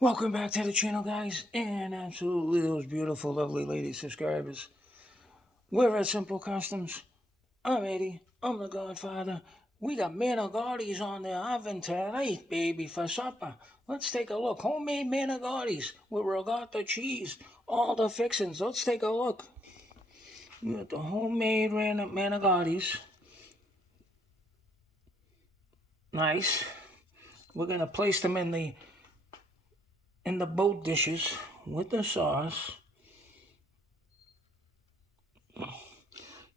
Welcome back to the channel, guys, and absolutely those beautiful, lovely lady subscribers. We're at Simple Customs. I'm Eddie. I'm the Godfather. We got manigattis on the oven tonight, baby, for supper. Let's take a look. Homemade manigattis with regatta cheese. All the fixings. Let's take a look. We got the homemade manigattis. Nice. We're going to place them in the boat dishes with the sauce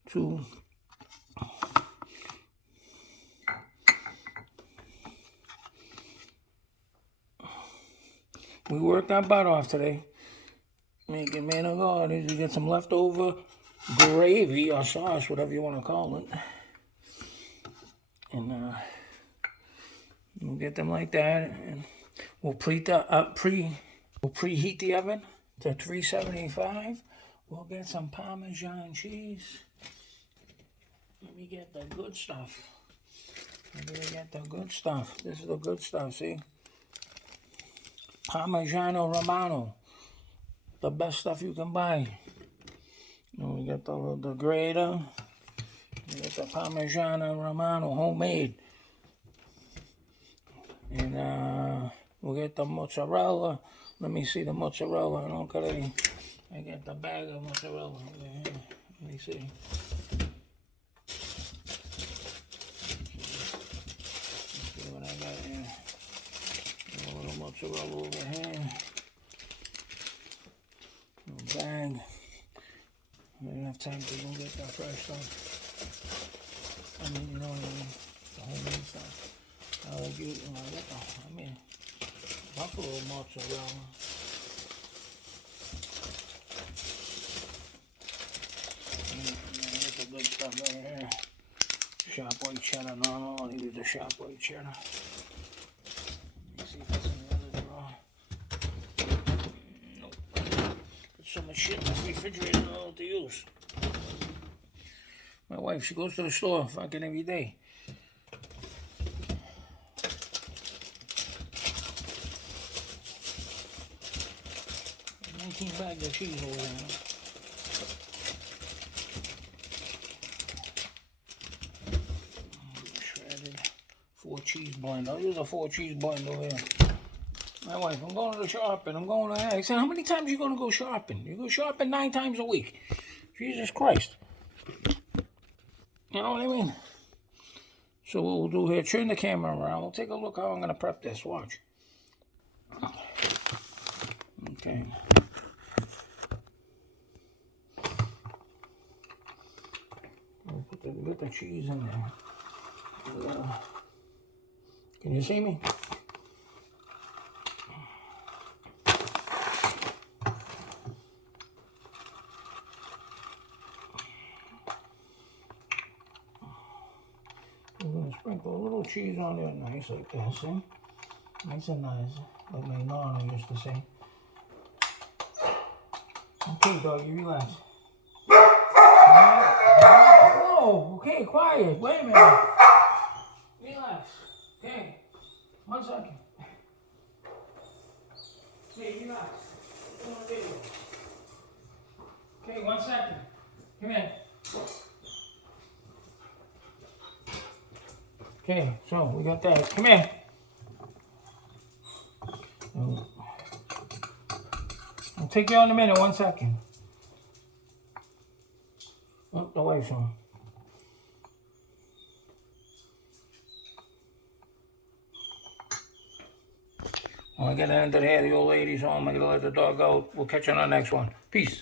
to we worked our butt off today making manigattis. You get some leftover gravy or sauce, whatever you want to call it, and we'll get them like that, and we'll preheat the oven to 375. We'll get some Parmesan cheese. Let me get the good stuff. This is the good stuff, see? Parmigiano Romano. The best stuff you can buy. And we got the grater. We got the Parmigiano Romano, homemade. And we'll get the mozzarella. Let me see the mozzarella. I got the bag of mozzarella over here. Let me see. What I got here. A little mozzarella over here. Little bag. We don't have time to go get that fresh stuff. I mean, you know what I mean? The homemade stuff. Buffalo mozzarella. Get the good stuff right here. Sharp white cheddar. No, I needed the sharp white cheddar. Let me see if it's in the other drawer. Nope. Put so much shit in the refrigerator, I don't know what to use. My wife, she goes to the store fucking every day. 19 bags of cheese over there. Shredded 4 cheese blend. I'll use a 4 cheese blend over here. My wife, I'm going to the shopping. I said, how many times are you going to go shopping? You go shopping 9 times a week. Jesus Christ. You know what I mean? So what we'll do here, turn the camera around. We'll take a look how I'm going to prep this. Watch. Okay. We'll get the cheese in there. Can you see me? We're going to sprinkle a little cheese on there, nice like this, see? Nice and nice, like my nonna used to say. Okay, doggy, relax. Whoa, okay, quiet. Wait a minute. Relax. Okay, 1 second. Okay, relax. Okay, 1 second. Come in. Okay, so we got that. Come here. I'll take you on in a minute. 1 second. Oh, the wife's on. I gotta enter here. The old lady's home. I gotta let the dog out. We'll catch you on the next one. Peace.